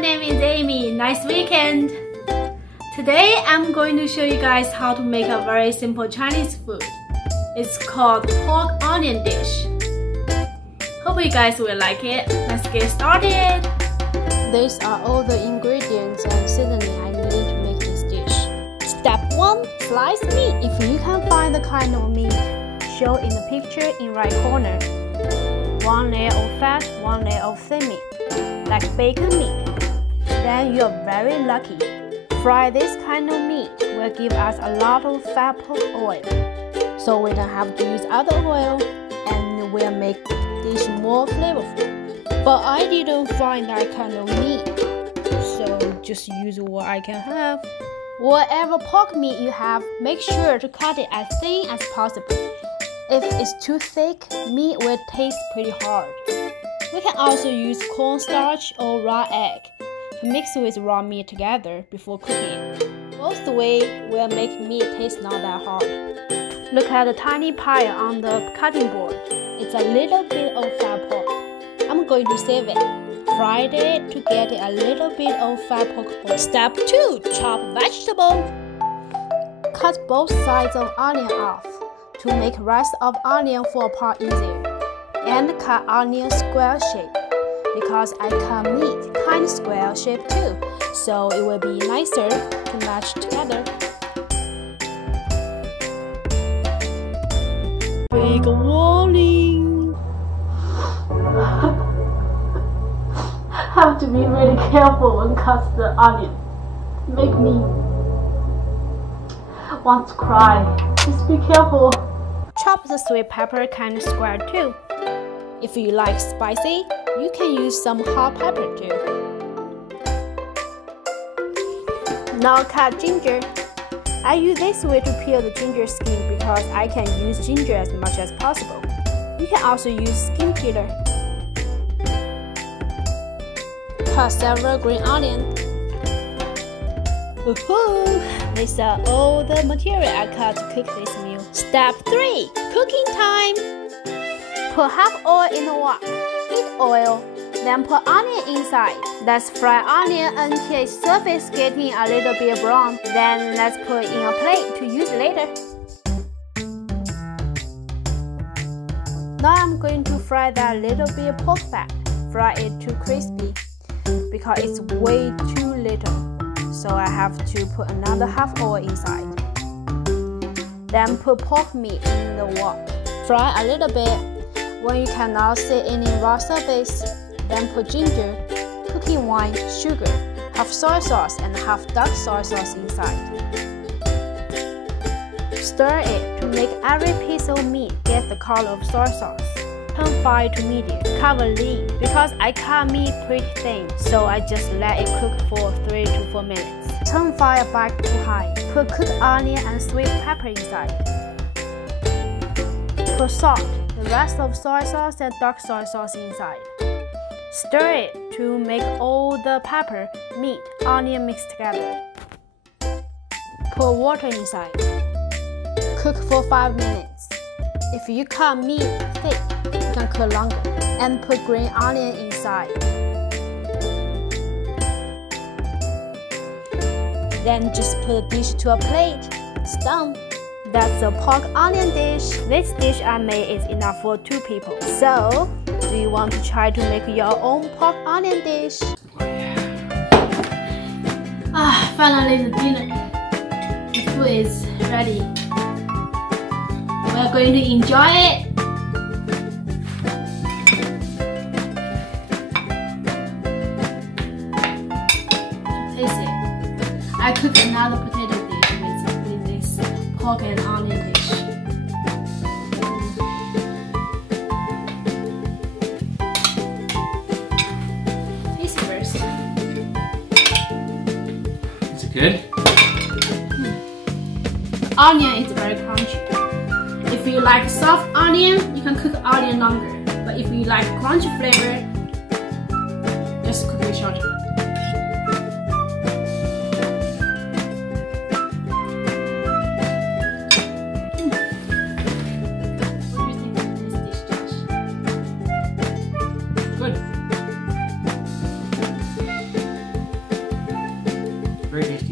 name is Amy. Nice weekend! Today I'm going to show you guys how to make a very simple Chinese food. It's called pork onion dish. Hope you guys will like it. Let's get started! These are all the ingredients and seasoning I need to make this dish. Step 1. Slice meat. If you can find the kind of meat shown in the picture in right corner. 1 layer of fat, 1 layer of thin meat, like bacon meat. Then you're very lucky. Fry this kind of meat will give us a lot of fat pork oil, so we don't have to use other oil and will make dish more flavorful. But I didn't find that kind of meat, so just use what I can have. Whatever pork meat you have, make sure to cut it as thin as possible. If it's too thick, meat will taste pretty hard. We can also use cornstarch or raw egg to mix with raw meat together before cooking it. Both way will make meat taste not that hard. Look at the tiny pile on the cutting board. It's a little bit of fat pork. I'm going to save it. Fry it to get a little bit of fat pork oil. Step 2. Chop vegetable. Cut both sides of onion off to make rest of onion fall apart easier. And cut onion square shape, because I cut meat kind of square shape too, so it will be nicer to match together. Big warning! Have to be really careful when cut the onion. Make me want to cry. Just be careful. Chop the sweet pepper kind of square too. If you like spicy, you can use some hot pepper too. Now cut ginger. I use this way to peel the ginger skin because I can use ginger as much as possible. You can also use skin peeler. Cut several green onions. Woohoo! These are all the material I cut to cook this meal. Step 3. Cooking time. Put half oil in the wok. Heat oil. Then put onion inside. Let's fry onion until its surface getting a little bit brown. Then let's put in a plate to use later. Now I'm going to fry that little bit of pork fat. Fry it to crispy because it's way too little. So I have to put another half oil inside. Then put pork meat in the wok. Fry a little bit. When you cannot see any raw surface, then put ginger, cooking wine, sugar, half soy sauce and half dark soy sauce inside. Stir it to make every piece of meat get the color of soy sauce. Turn fire to medium. Cover lid. Because I cut meat pretty thin, so I just let it cook for 3 to 4 minutes. Turn fire back to high. Put cooked onion and sweet pepper inside. Put salt, the rest of soy sauce and dark soy sauce inside. Stir it to make all the pepper, meat, onion mix together. Put water inside. Cook for 5 minutes. If you cut meat thick, you can cook longer. And put green onion inside. Then just put the dish to a plate. It's done. That's a pork onion dish. This dish I made is enough for 2 people. So, do you want to try to make your own pork onion dish? Finally the dinner. The food is ready. We're going to enjoy it. Taste it. I cooked another potato dish with this pork and onion dish. Taste first. Is it good? The onion is very crunchy. If you like soft onion, you can cook onion longer. But if you like crunchy flavor, just cook it shorter. What do you think of this dish, Josh? Good. ingredients